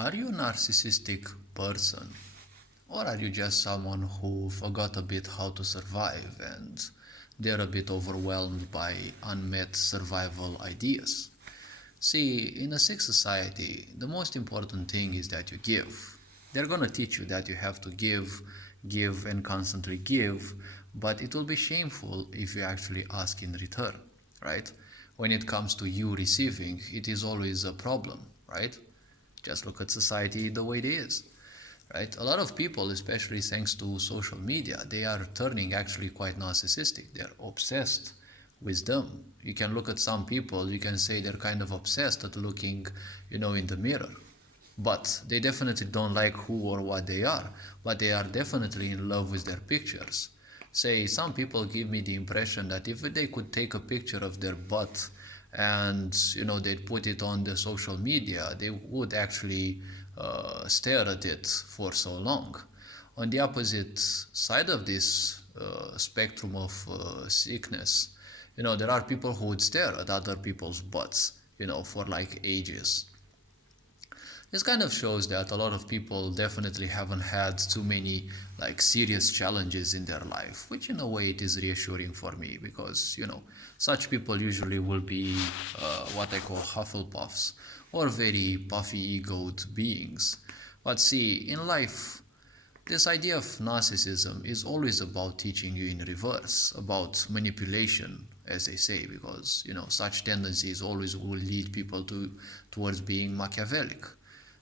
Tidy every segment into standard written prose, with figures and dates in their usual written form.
Are you a narcissistic person? Or are you just someone who forgot a bit how to survive and they're a bit overwhelmed by unmet survival ideas? See, in a sick society, the most important thing is that you give. They're gonna teach you that you have to give, and constantly give, but it will be shameful if you actually ask in return, right? When it comes to you receiving, it is always a problem, right? Just look at society the way it is, right? A lot of people, especially thanks to social media, they are turning actually quite narcissistic. They're obsessed with them. You can look at some people, you can say they're kind of obsessed at looking, in the mirror. But they definitely don't like who or what they are, but they are definitely in love with their pictures. Say, some people give me the impression that if they could take a picture of their butt and they'd put it on the social media, they would actually stare at it for so long. On the opposite side of this spectrum of sickness, there are people who would stare at other people's butts, for like ages. This kind of shows that a lot of people definitely haven't had too many like serious challenges in their life, which in a way it is reassuring for me because such people usually will be what I call Hufflepuffs or very puffy egoed beings. But see, in life, this idea of narcissism is always about teaching you in reverse, about manipulation, as they say, because such tendencies always will lead people towards being Machiavellic.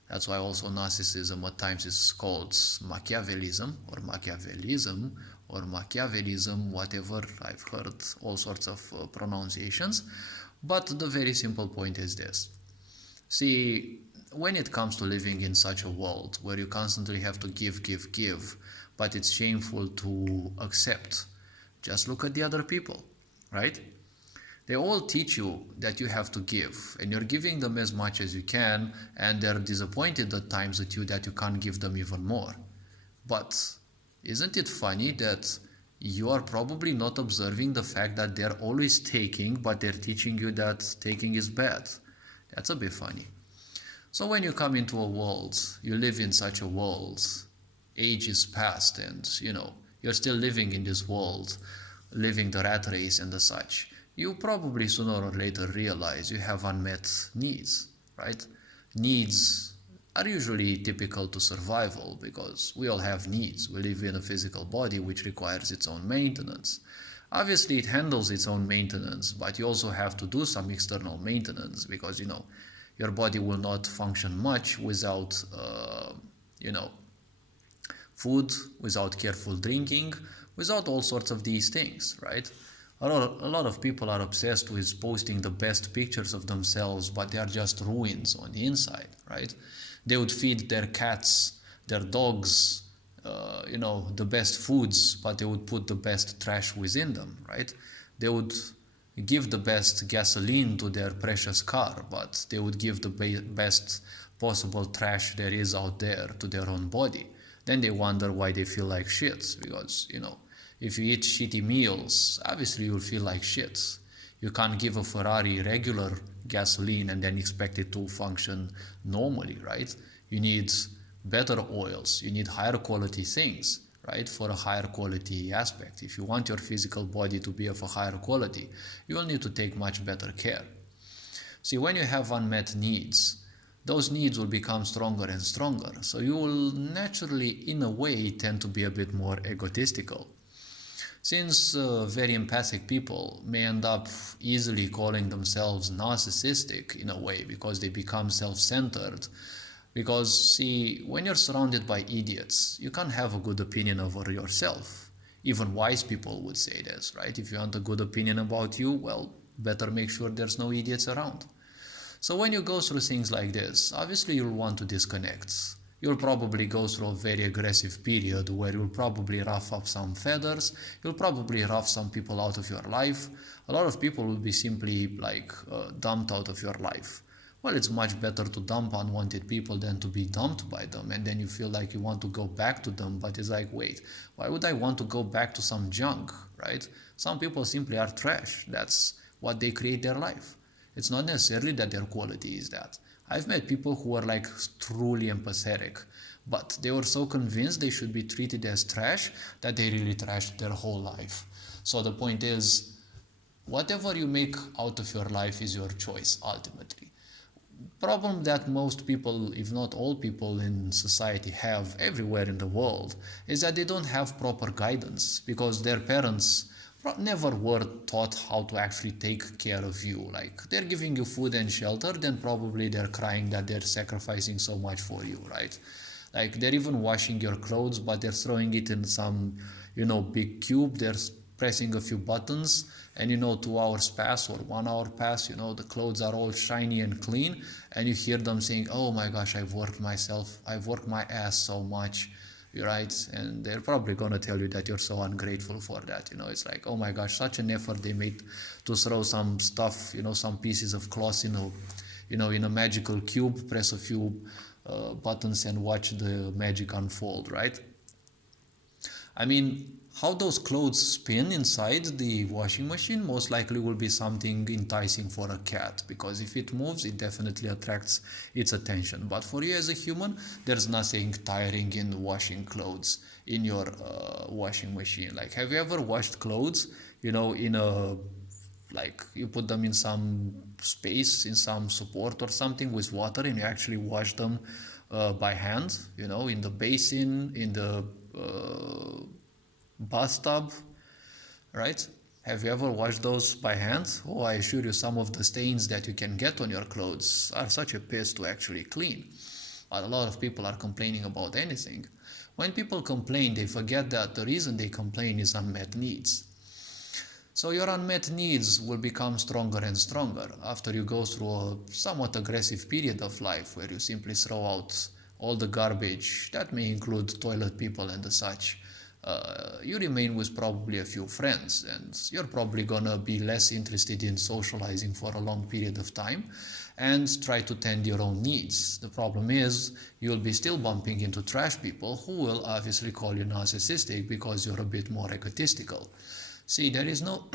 That's why also narcissism at times is called Machiavellism or Machiavellism or Machiavellism, whatever. I've heard all sorts of pronunciations. But the very simple point is this. See, when it comes to living in such a world where you constantly have to give, but it's shameful to accept, just look at the other people, right? They all teach you that you have to give, and you're giving them as much as you can, and they're disappointed at times at you that you can't give them even more. But isn't it funny that you are probably not observing the fact that they're always taking, but they're teaching you that taking is bad? That's a bit funny. So when you come into a world, you live in such a world, age is past, and you're still living in this world, living the rat race and the such. You probably sooner or later realize you have unmet needs, right? Needs are usually typical to survival because we all have needs. We live in a physical body which requires its own maintenance. Obviously, it handles its own maintenance, but you also have to do some external maintenance because, your body will not function much without, food, without careful drinking, without all sorts of these things, right? A lot of people are obsessed with posting the best pictures of themselves, but they are just ruins on the inside, right? They would feed their cats, their dogs, the best foods, but they would put the best trash within them, right? They would give the best gasoline to their precious car, but they would give the best possible trash there is out there to their own body. Then they wonder why they feel like shit, because, if you eat shitty meals, obviously you'll feel like shit. You can't give a Ferrari regular gasoline and then expect it to function normally, right? You need better oils, you need higher quality things, right, for a higher quality aspect. If you want your physical body to be of a higher quality, you will need to take much better care. See, when you have unmet needs, those needs will become stronger and stronger. So you will naturally, in a way, tend to be a bit more egotistical. Since very empathic people may end up easily calling themselves narcissistic in a way because they become self-centered. Because, see, when you're surrounded by idiots, you can't have a good opinion over yourself. Even wise people would say this, right? If you want a good opinion about you, well, better make sure there's no idiots around. So when you go through things like this, obviously you'll want to disconnect. You'll probably go through a very aggressive period where you'll probably rough up some feathers, you'll probably rough some people out of your life. A lot of people will be simply dumped out of your life. Well, it's much better to dump unwanted people than to be dumped by them, and then you feel like you want to go back to them, but it's like, wait, why would I want to go back to some junk, right? Some people simply are trash. That's what they create their life. It's not necessarily that their quality is that. I've met people who are like truly empathetic, but they were so convinced they should be treated as trash that they really trashed their whole life. So the point is, whatever you make out of your life is your choice ultimately. Problem that most people, if not all people in society have everywhere in the world, is that they don't have proper guidance because their parents never were taught how to actually take care of you. Like, they're giving you food and shelter, then probably they're crying that they're sacrificing so much for you, right? Like, they're even washing your clothes, but they're throwing it in some, big cube. They're pressing a few buttons, and 2 hours pass or 1 hour pass, the clothes are all shiny and clean, and you hear them saying, oh my gosh, I've worked my ass so much, right? And they're probably going to tell you that you're so ungrateful for that. It's like, oh my gosh, such an effort they made to throw some stuff, some pieces of cloth in a magical cube, press a few buttons and watch the magic unfold, right? I mean, how those clothes spin inside the washing machine most likely will be something enticing for a cat, because if it moves, it definitely attracts its attention. But for you as a human, there's nothing tiring in washing clothes in your washing machine. Like, have you ever washed clothes, like you put them in some space, in some support or something with water, and you actually wash them by hand, in the basin, in the bathtub, right? Have you ever washed those by hand? Oh, I assure you, some of the stains that you can get on your clothes are such a piss to actually clean. But a lot of people are complaining about anything. When people complain, they forget that the reason they complain is unmet needs. So your unmet needs will become stronger and stronger after you go through a somewhat aggressive period of life where you simply throw out all the garbage that may include toilet people and the such. You remain with probably a few friends, and you're probably gonna be less interested in socializing for a long period of time and try to tend your own needs. The problem is you'll be still bumping into trash people who will obviously call you narcissistic because you're a bit more egotistical. See, there is no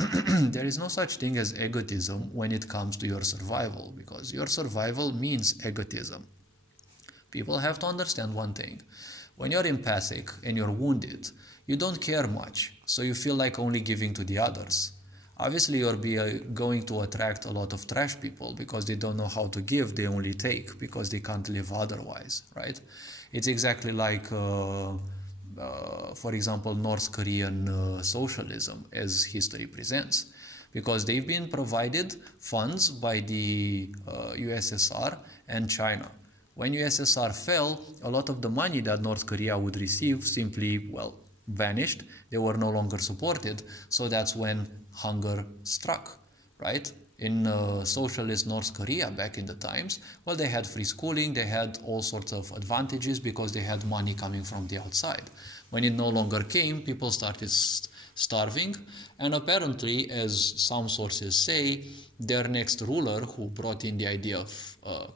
there is no such thing as egotism when it comes to your survival, because your survival means egotism. People have to understand one thing. When you're empathic and you're wounded, you don't care much, so you feel like only giving to the others. Obviously, you're going to attract a lot of trash people because they don't know how to give, they only take because they can't live otherwise, right? It's exactly like, for example, North Korean socialism, as history presents, because they've been provided funds by the USSR and China. When USSR fell, a lot of the money that North Korea would receive simply, vanished. They were no longer supported. So that's when hunger struck, right? In socialist North Korea back in the times, they had free schooling, they had all sorts of advantages because they had money coming from the outside. When it no longer came, people started starving, and apparently, as some sources say, their next ruler, who brought in the idea of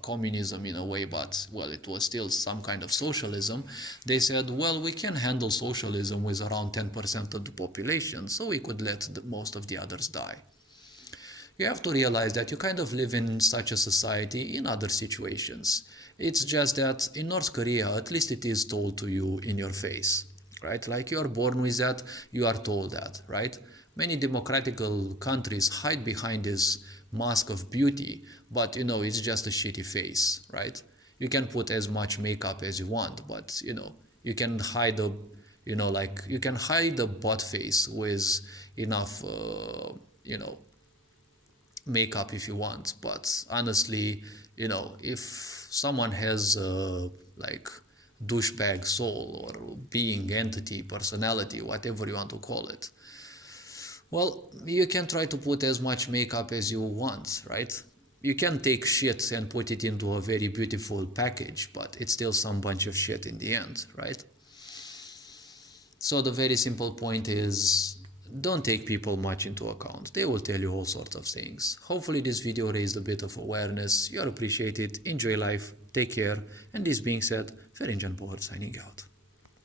communism in a way, but it was still some kind of socialism, they said, we can handle socialism with around 10% of the population, so we could let most of the others die. You have to realize that you kind of live in such a society in other situations. It's just that in North Korea, at least it is told to you in your face, right? Like, you are born with that, you are told that, right? Many democratical countries hide behind this mask of beauty, but it's just a shitty face, right? You can put as much makeup as you want, but you can hide you can hide a butt face with enough makeup if you want. But honestly, if someone has douchebag soul or being, entity, personality, whatever you want to call it, you can try to put as much makeup as you want, right? You can take shit and put it into a very beautiful package, but it's still some bunch of shit in the end, right? So the very simple point is, don't take people much into account. They will tell you all sorts of things. Hopefully this video raised a bit of awareness. You're appreciated. Enjoy life. Take care. And this being said, Ferencan Poher signing out.